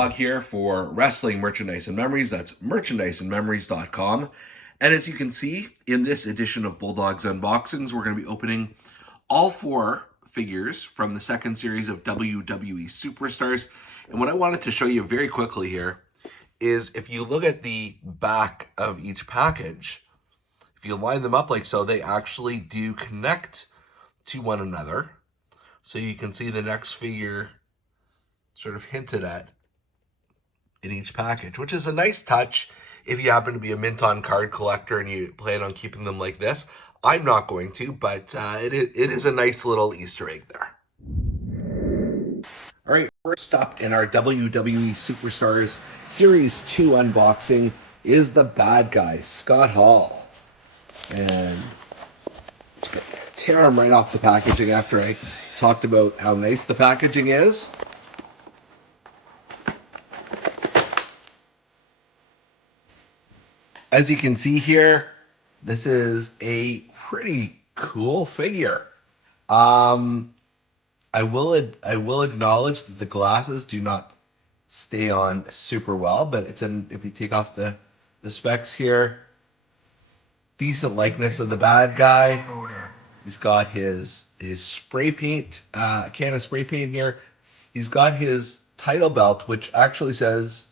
Bulldog here for Wrestling Merchandise and Memories. That's merchandiseandmemories.com. And as you can see, in this edition of Bulldog's Unboxings, we're going to be opening all 4 figures from the second series of WWE Superstars. And what I wanted to show you very quickly here is if you look at the back of each package, if you line them up like so, they actually do connect to one another. So you can see the next figure sort of hinted at in each package, which is a nice touch if you happen to be a mint on card collector and you plan on keeping them like this. I'm not going to, but it is a nice little Easter egg there. All right, first up in our WWE Superstars Series 2 unboxing is the bad guy, Scott Hall. And tear him right off the packaging after I talked about how nice the packaging is. As you can see here, this is a pretty cool figure. I will acknowledge that the glasses do not stay on super well, but if you take off the specs here, decent likeness of the bad guy. He's got his spray paint, can of spray paint here. He's got his title belt, which actually says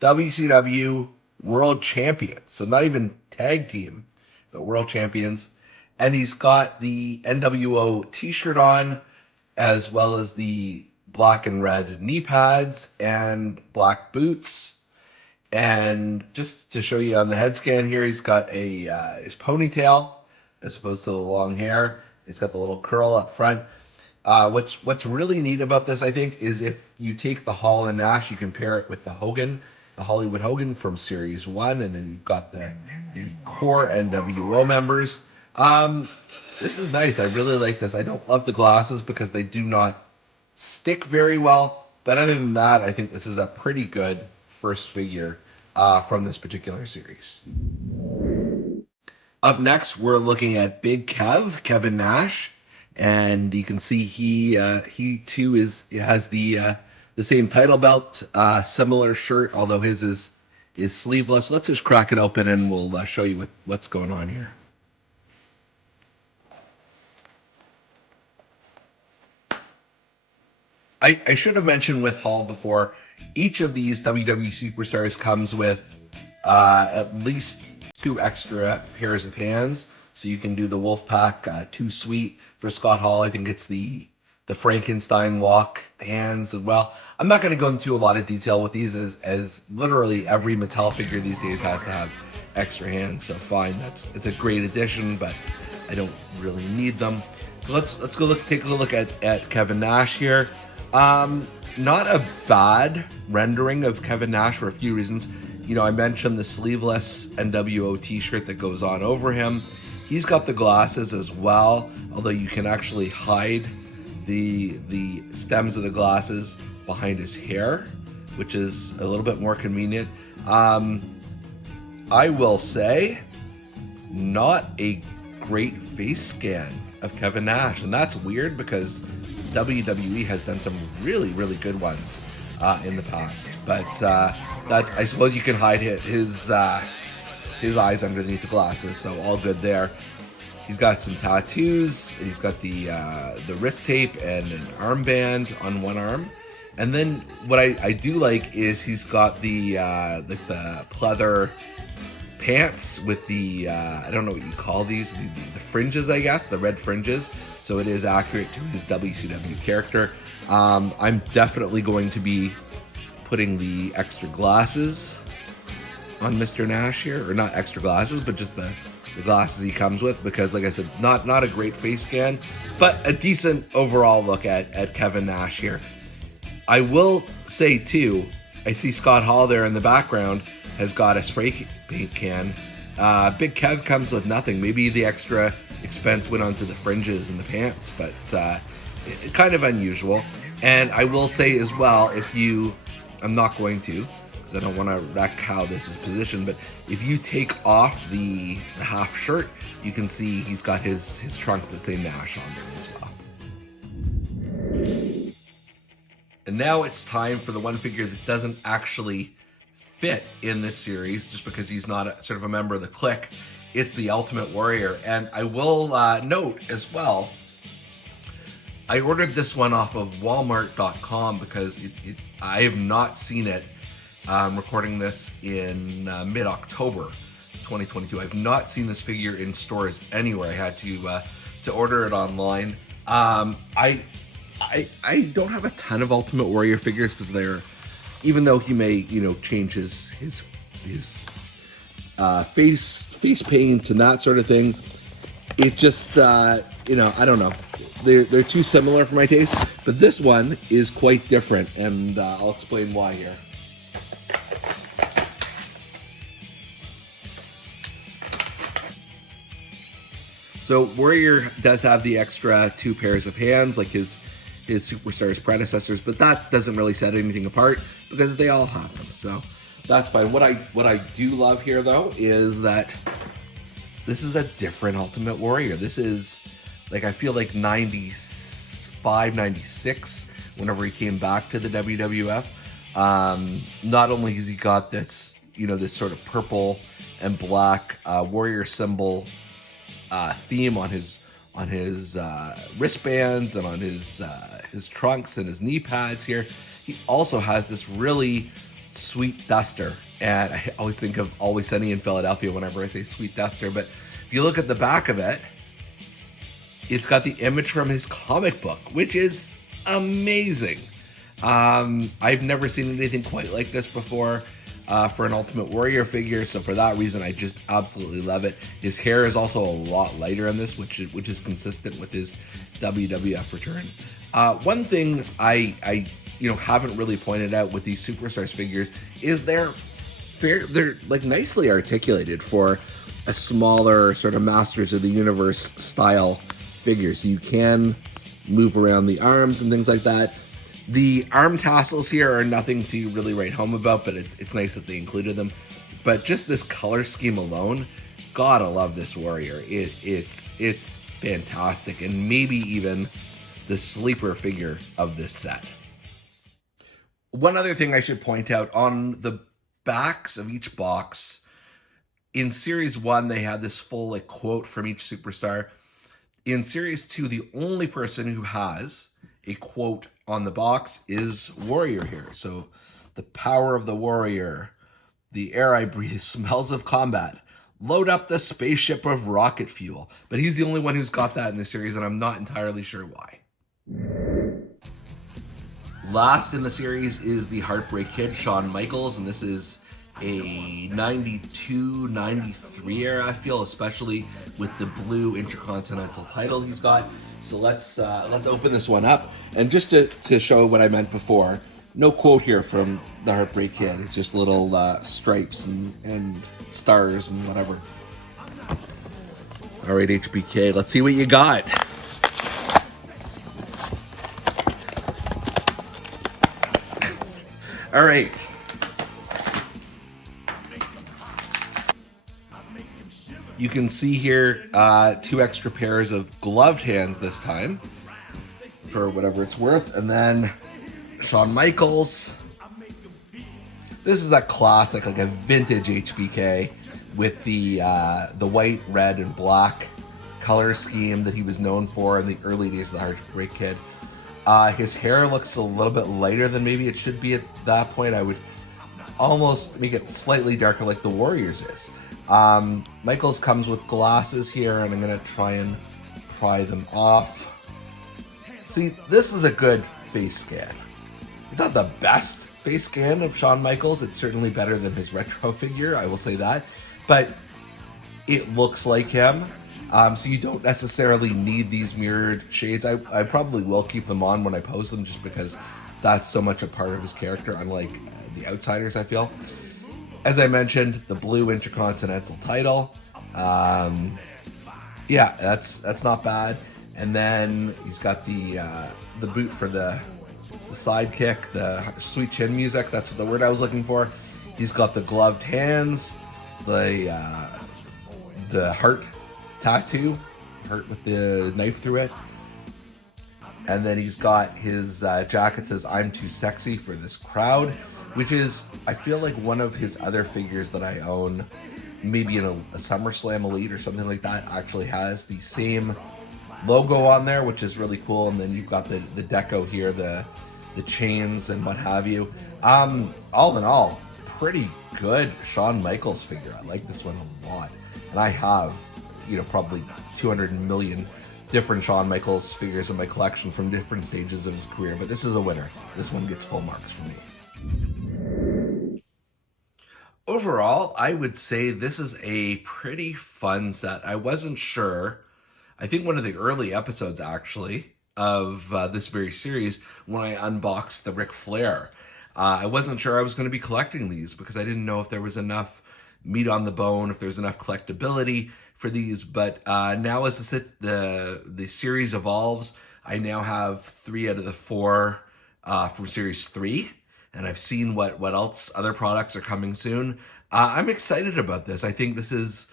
WCW World Champions. So not even tag team, but World Champions. And he's got the NWO t-shirt on, as well as the black and red knee pads and black boots. And just to show you on the head scan here, he's got his ponytail as opposed to the long hair. He's got the little curl up front. What's really neat about this, I think, is if you take the Hall and Nash, you compare it with the Hollywood Hogan from Series 1, and then you've got the core NWO members. This is nice. I really like this. I don't love the glasses because they do not stick very well, but other than that, I think this is a pretty good first figure from this particular series. Up next, we're looking at Big Kev, Kevin Nash, and you can see he too has the same title belt, similar shirt, although his is sleeveless. Let's just crack it open and we'll show you what's going on here. I should have mentioned with Hall before, each of these WWE Superstars comes with at least 2 extra pairs of hands. So you can do the Wolfpack 2 Suite for Scott Hall. I think it's the Frankenstein walk hands as well. I'm not going to go into a lot of detail with these as literally every Mattel figure these days has to have extra hands. So fine, it's a great addition, but I don't really need them. So let's go take a look at Kevin Nash here. Not a bad rendering of Kevin Nash for a few reasons. You know, I mentioned the sleeveless NWO t-shirt that goes on over him. He's got the glasses as well, although you can actually hide the stems of the glasses behind his hair, which is a little bit more convenient. I will say, not a great face scan of Kevin Nash, and that's weird because WWE has done some really, really good ones in the past. But I suppose you can hide his eyes underneath the glasses, so all good there. He's got some tattoos. He's got the wrist tape and an armband on one arm. And then what I do like is he's got the pleather pants with the I don't know what you call these, the fringes, I guess, the red fringes. So it is accurate to his WCW character. I'm definitely going to be putting the extra glasses on Mr. Nash here, or not extra glasses, but just the glasses he comes with, because like I said, not a great face scan, but a decent overall look at Kevin Nash here. I will say too, I see Scott Hall there in the background has got a spray paint can. Big Kev comes with nothing. Maybe the extra expense went onto the fringes and the pants, but kind of unusual. And I will say as well, I'm not going to, because I don't want to wreck how this is positioned, but if you take off the half shirt, you can see he's got his trunks that say Nash on them as well. And now it's time for the one figure that doesn't actually fit in this series, just because he's not sort of a member of the clique. It's the Ultimate Warrior. And I will note as well, I ordered this one off of Walmart.com because I have not seen it. I'm recording this in mid-October 2022. I've not seen this figure in stores anywhere. I had to order it online. I don't have a ton of Ultimate Warrior figures because they're, even though he may, change his face paint and that sort of thing, it just, I don't know. They're too similar for my taste, but this one is quite different, and I'll explain why here. So Warrior does have the extra 2 pairs of hands like his Superstars predecessors, but that doesn't really set anything apart because they all have them. So that's fine. What I do love here though is that this is a different Ultimate Warrior. This is like, I feel like 95, 96 whenever he came back to the WWF. Not only has he got this, this sort of purple and black Warrior symbol theme on his wristbands and on his trunks and his knee pads here. He also has this really sweet duster, and I always think of Always Sunny in Philadelphia whenever I say sweet duster. But if you look at the back of it, it's got the image from his comic book, which is amazing. I've never seen anything quite like this before. For an Ultimate Warrior figure, so for that reason I just absolutely love it. His hair is also a lot lighter in this, which is consistent with his WWF return. One thing I haven't really pointed out with these Superstars figures is they're like nicely articulated for a smaller sort of Masters of the Universe style figure. So you can move around the arms and things like that. The arm tassels here are nothing to really write home about, but it's nice that they included them. But just this color scheme alone, gotta love this Warrior. It's fantastic, and maybe even the sleeper figure of this set. One other thing I should point out, on the backs of each box, in Series 1 they had this full quote from each superstar. In Series 2, the only person who has a quote on the box is Warrior here. So, the power of the Warrior, the air I breathe smells of combat, load up the spaceship of rocket fuel. But he's the only one who's got that in the series, and I'm not entirely sure why. Last in the series is the Heartbreak Kid, Shawn Michaels, and this is a 92, 93 era, I feel, especially with the blue Intercontinental title he's got. So let's open this one up, and just to show what I meant before, no quote here from the Heartbreak Kid. It's just little stripes and stars and whatever. All right, HBK, let's see what you got. All right. You can see here 2 extra pairs of gloved hands this time, for whatever it's worth. And then Shawn Michaels. This is a classic, like a vintage HBK with the white, red, and black color scheme that he was known for in the early days of the Heartbreak Kid. His hair looks a little bit lighter than maybe it should be at that point. I would almost make it slightly darker like the Warriors is. Michaels comes with glasses here, and I'm going to try and pry them off. See, this is a good face scan. It's not the best face scan of Shawn Michaels. It's certainly better than his retro figure, I will say that. But it looks like him. So you don't necessarily need these mirrored shades. I probably will keep them on when I post them, just because that's so much a part of his character, unlike the Outsiders, I feel. As I mentioned, the blue Intercontinental title. Yeah, that's not bad. And then he's got the boot for the sidekick, the sweet chin music. That's the word I was looking for. He's got the gloved hands, the heart tattoo, heart with the knife through it. And then he's got his jacket says, "I'm too sexy for this crowd," which is, I feel like, one of his other figures that I own, maybe in a SummerSlam Elite or something like that, actually has the same logo on there, which is really cool. And then you've got the deco here, the chains and what have you. All in all, pretty good Shawn Michaels figure. I like this one a lot. And I have, probably 200 million different Shawn Michaels figures in my collection from different stages of his career, but this is a winner. This one gets full marks for me. Overall, I would say this is a pretty fun set. I wasn't sure. I think one of the early episodes, actually, of this very series, when I unboxed the Ric Flair, I wasn't sure I was going to be collecting these because I didn't know if there was enough meat on the bone, if there's enough collectability for these. But now as the series evolves, I now have 3 out of the 4 from series 3, and I've seen what else other products are coming soon. I'm excited about this. I think this is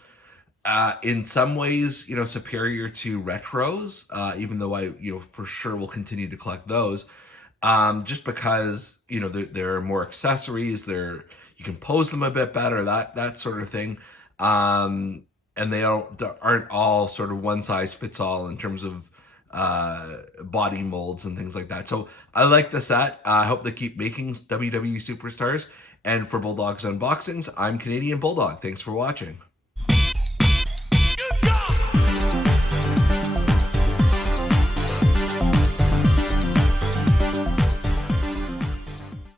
in some ways, superior to retros, even though I, for sure will continue to collect those. Just because, there are more accessories, you can pose them a bit better, that sort of thing. And they aren't all sort of one size fits all in terms of body molds and things like that. So I like the set. I hope they keep making WWE Superstars. And for Bulldog's Unboxings, I'm Canadian Bulldog. Thanks for watching.